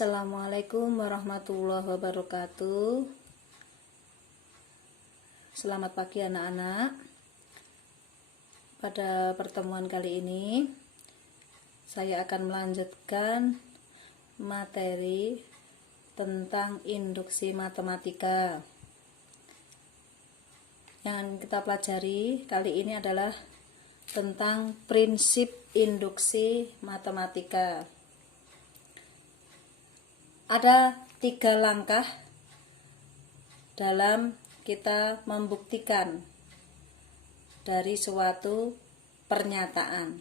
Assalamualaikum warahmatullahi wabarakatuh. Selamat pagi anak-anak. Pada pertemuan kali ini saya akan melanjutkan materi tentang induksi matematika. Yang kita pelajari kali ini adalah tentang prinsip induksi matematika. Ada 3 langkah dalam kita membuktikan dari suatu pernyataan.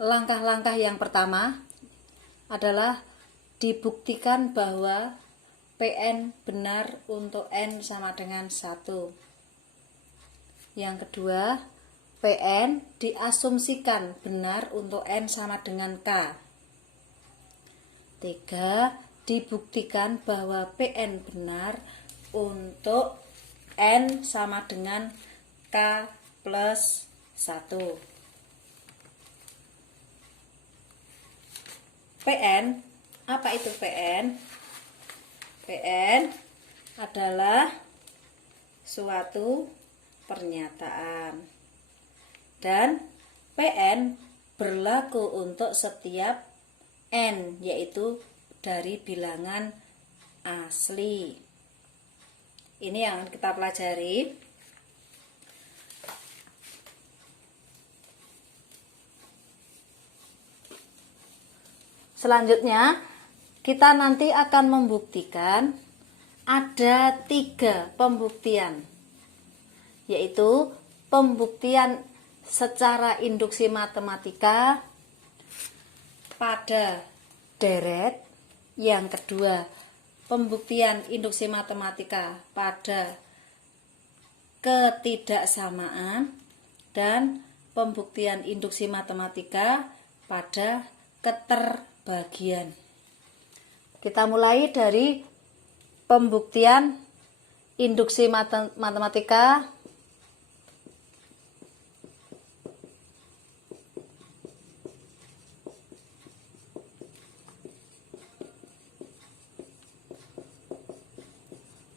Langkah-langkah yang pertama adalah dibuktikan bahwa Pn benar untuk N sama dengan 1. Yang kedua, Pn diasumsikan benar untuk N sama dengan K. 3. Dibuktikan bahwa Pn benar untuk N sama dengan K plus 1. Pn, apa itu Pn? Pn adalah suatu pernyataan. Dan Pn berlaku untuk setiap N, yaitu dari bilangan asli. Ini yang kita pelajari. Selanjutnya, kita nanti akan membuktikan ada 3 pembuktian, yaitu pembuktian secara induksi matematika pada deret. Yang kedua, pembuktian induksi matematika pada ketidaksamaan. Dan pembuktian induksi matematika pada keterbagian. Kita mulai dari pembuktian induksi matematika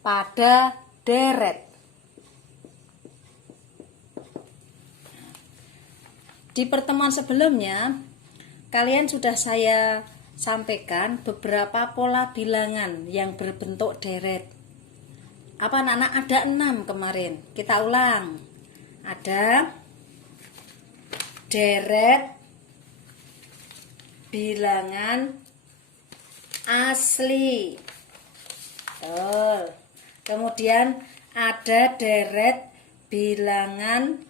pada deret. Di pertemuan sebelumnya, kalian sudah saya sampaikan beberapa pola bilangan yang berbentuk deret. Apa anak-anak? Ada 6 kemarin. Kita ulang. Ada deret bilangan asli. Kemudian ada deret bilangan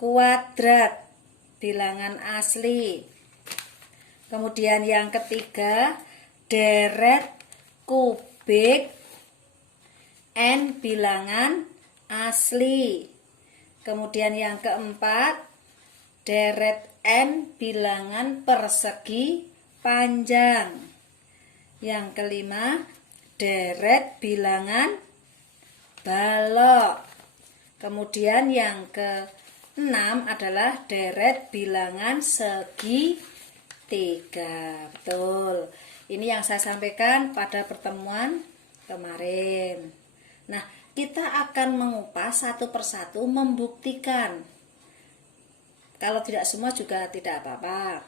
kuadrat, bilangan asli. Kemudian yang ketiga, deret kubik N bilangan asli. Kemudian yang keempat, deret N bilangan persegi panjang. Yang kelima, deret bilangan balok. Kemudian yang ke-6 adalah deret bilangan segitiga. Betul. Ini yang saya sampaikan pada pertemuan kemarin. Nah, kita akan mengupas satu persatu, membuktikan. Kalau tidak semua juga tidak apa-apa.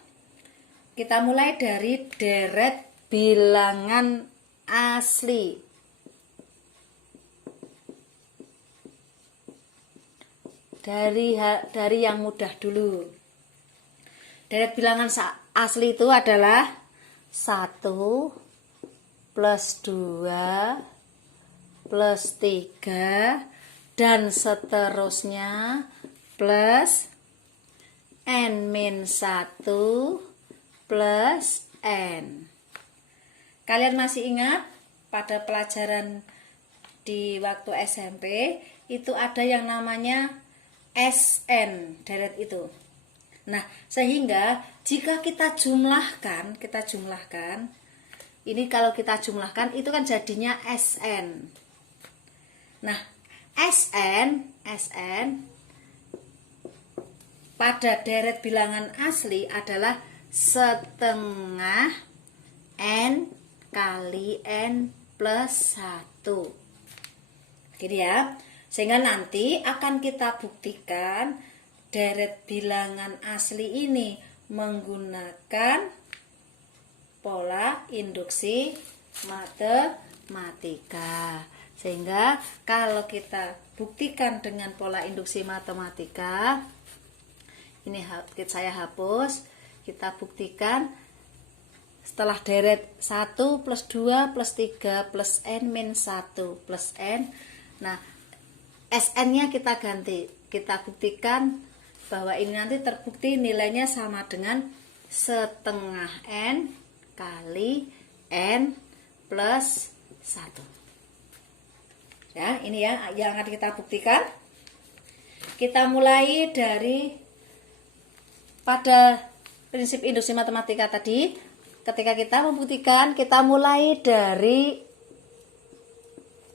Kita mulai dari deret bilangan asli. Dari yang mudah dulu. Deret bilangan asli itu adalah 1 plus 2 plus 3 dan seterusnya plus N-1 plus N. Kalian masih ingat pada pelajaran di waktu SMP itu ada yang namanya SN, deret itu. Nah, sehingga jika kita jumlahkan, ini kalau kita jumlahkan itu kan jadinya SN. Nah, SN pada deret bilangan asli adalah setengah N kali N plus 1. Gini ya. Sehingga nanti akan kita buktikan deret bilangan asli ini menggunakan pola induksi matematika. Sehingga kalau kita buktikan dengan pola induksi matematika, ini saya hapus, kita buktikan setelah deret 1 plus 2 plus 3 plus N min 1 plus N. Nah, SN-nya kita ganti. Kita buktikan bahwa ini nanti terbukti nilainya sama dengan setengah N kali N plus 1. Ya, ini ya yang akan kita buktikan. Kita mulai dari pada prinsip induksi matematika tadi. Ketika kita membuktikan, kita mulai dari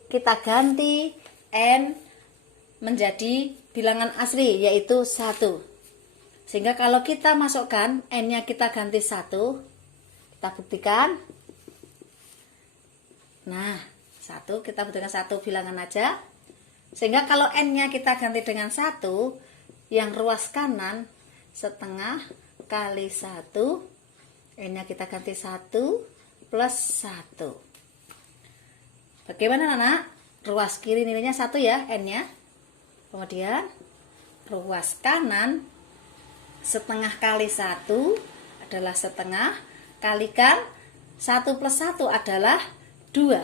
kita ganti N menjadi bilangan asli, yaitu 1. Sehingga kalau kita masukkan N-nya kita ganti 1, kita buktikan. Nah, 1 kita buktikan 1 bilangan aja. Sehingga kalau N-nya kita ganti dengan 1, yang ruas kanan setengah kali 1, N-nya kita ganti 1 plus 1. Bagaimana anak? Ruas kiri nilainya 1 ya, N-nya. Kemudian ruas kanan setengah kali 1 adalah setengah, kalikan 1 plus 1 adalah 2.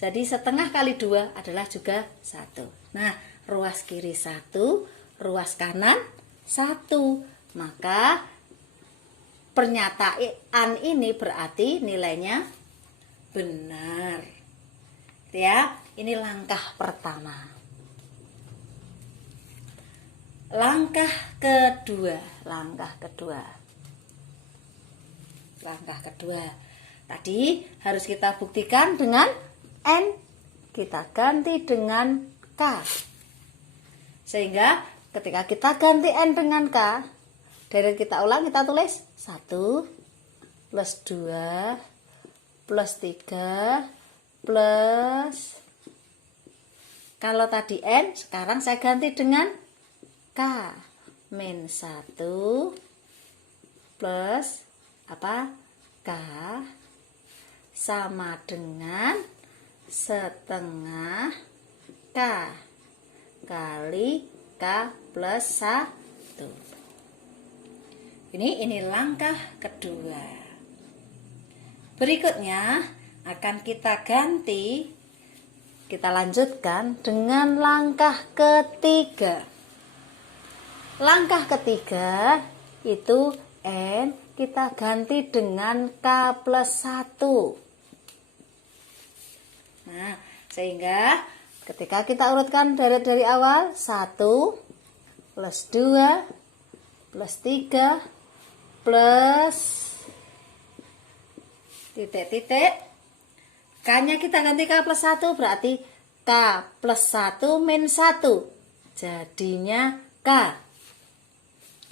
Jadi setengah kali 2 adalah juga 1. Nah, ruas kiri 1, ruas kanan 1. Maka pernyataan ini berarti nilainya benar. Ya, ini langkah pertama. Langkah kedua. Tadi harus kita buktikan dengan N, kita ganti dengan K. Sehingga ketika kita ganti N dengan K, dari kita ulang, kita tulis 1 plus 2 plus 3 plus, kalau tadi N, sekarang saya ganti dengan K min 1 plus apa? K sama dengan setengah K kali K plus 1. Ini langkah kedua. Berikutnya akan kita ganti, kita lanjutkan dengan langkah ketiga. Langkah ketiga itu N kita ganti dengan K plus 1. Nah, sehingga ketika kita urutkan dari awal 1 plus 2 plus 3 plus titik-titik, K-nya kita ganti K plus 1, berarti K plus 1 min 1. Jadinya K.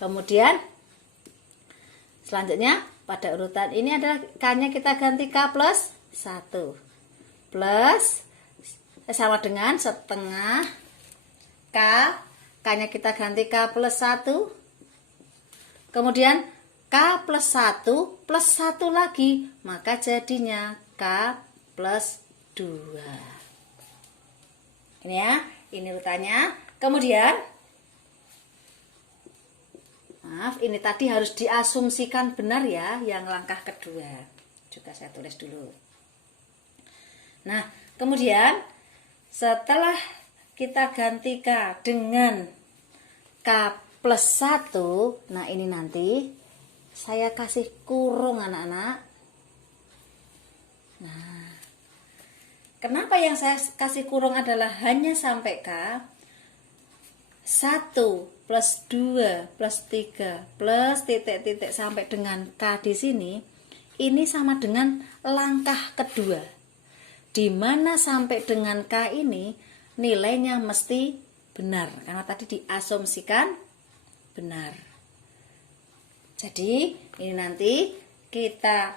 Kemudian selanjutnya pada urutan ini adalah K-nya kita ganti K plus 1. Plus sama dengan setengah K, K-nya kita ganti K plus 1. Kemudian K plus 1 plus 1 lagi, maka jadinya K plus 2. Ini ya, ini urutannya. Kemudian maaf, ini tadi harus diasumsikan benar ya, yang langkah kedua. Juga saya tulis dulu. Nah, kemudian setelah kita ganti K dengan K plus 1, nah ini nanti saya kasih kurung anak-anak. Nah, kenapa yang saya kasih kurung adalah hanya sampai K? 1 plus 2 plus 3 plus titik-titik sampai dengan K di sini, ini sama dengan langkah kedua, di mana sampai dengan K ini nilainya mesti benar, karena tadi diasumsikan benar. Jadi Ini nanti kita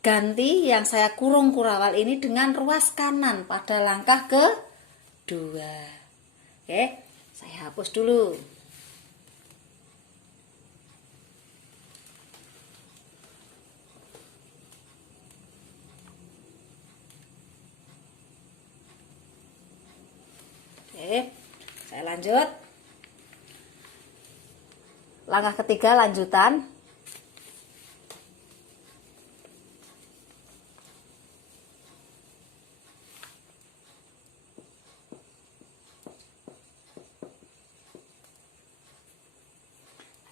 ganti yang saya kurung kurawal ini dengan ruas kanan pada langkah kedua. Oke, saya hapus dulu. Oke, saya lanjut. Langkah ketiga lanjutan.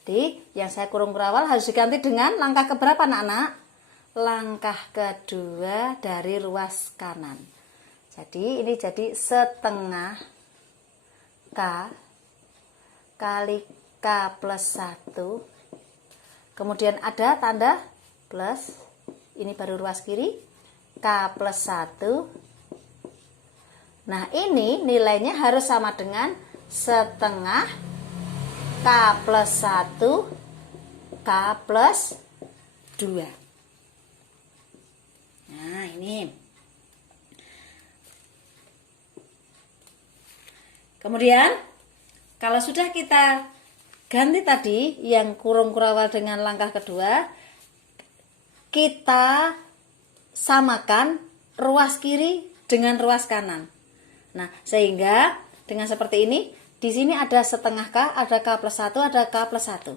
Jadi yang saya kurung kurawal harus diganti dengan langkah keberapa anak-anak? Langkah kedua dari ruas kanan. Jadi ini jadi setengah K kali K plus 1. Kemudian ada tanda plus. Ini baru ruas kiri. K plus 1. Nah ini nilainya harus sama dengan setengah K plus 1 K plus 2. Nah ini. Kemudian kalau sudah kita ganti tadi yang kurung kurawal dengan langkah kedua, kita samakan ruas kiri dengan ruas kanan. Nah sehingga dengan seperti ini, di sini ada setengah K, ada K plus 1, ada K plus 1.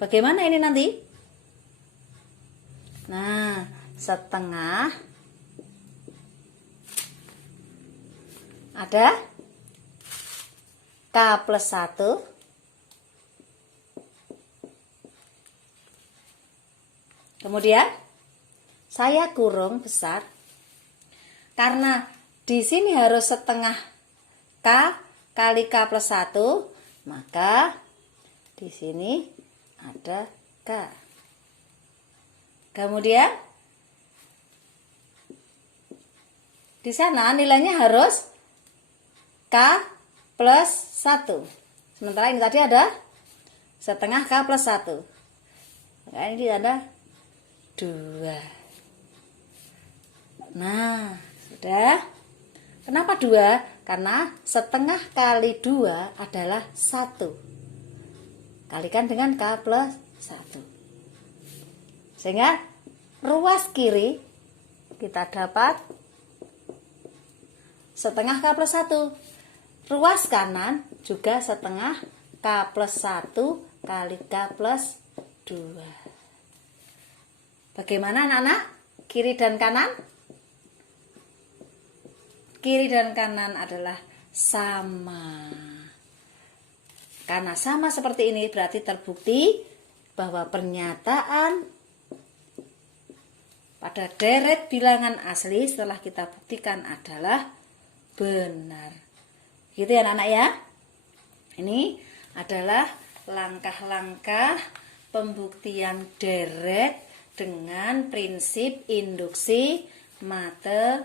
Bagaimana ini nanti? Nah, setengah ada K plus 1. Kemudian saya kurung besar. Karena di sini harus setengah K kali K plus 1, maka di sini ada K. Kemudian di sana nilainya harus K plus 1. Sementara ini tadi ada setengah K plus 1. Maka ini ditanda 2. Nah, sudah. Kenapa 2? Karena setengah kali 2 adalah 1. Kalikan dengan K plus 1. Sehingga ruas kiri kita dapat setengah K plus 1. Ruas kanan juga setengah K plus 1 kali K plus 2. Bagaimana anak-anak? Kiri dan kanan? Kiri dan kanan adalah sama. Karena sama seperti ini berarti terbukti bahwa pernyataan pada deret bilangan asli setelah kita buktikan adalah benar. Gitu ya anak-anak ya. Ini adalah langkah-langkah pembuktian deret dengan prinsip induksi matematika.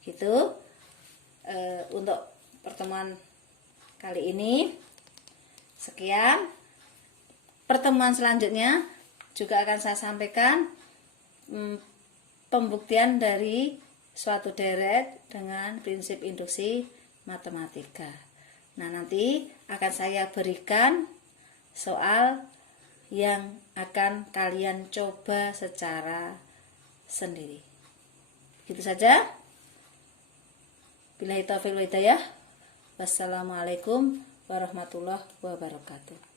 Gitu. Untuk pertemuan kali ini sekian. Pertemuan selanjutnya juga akan saya sampaikan pembuktian dari suatu deret dengan prinsip induksi matematika. Nah, nanti akan saya berikan soal yang akan kalian coba secara sendiri. Begitu saja. Billahi taufiq wal hidayah. Wassalamualaikum warahmatullahi wabarakatuh.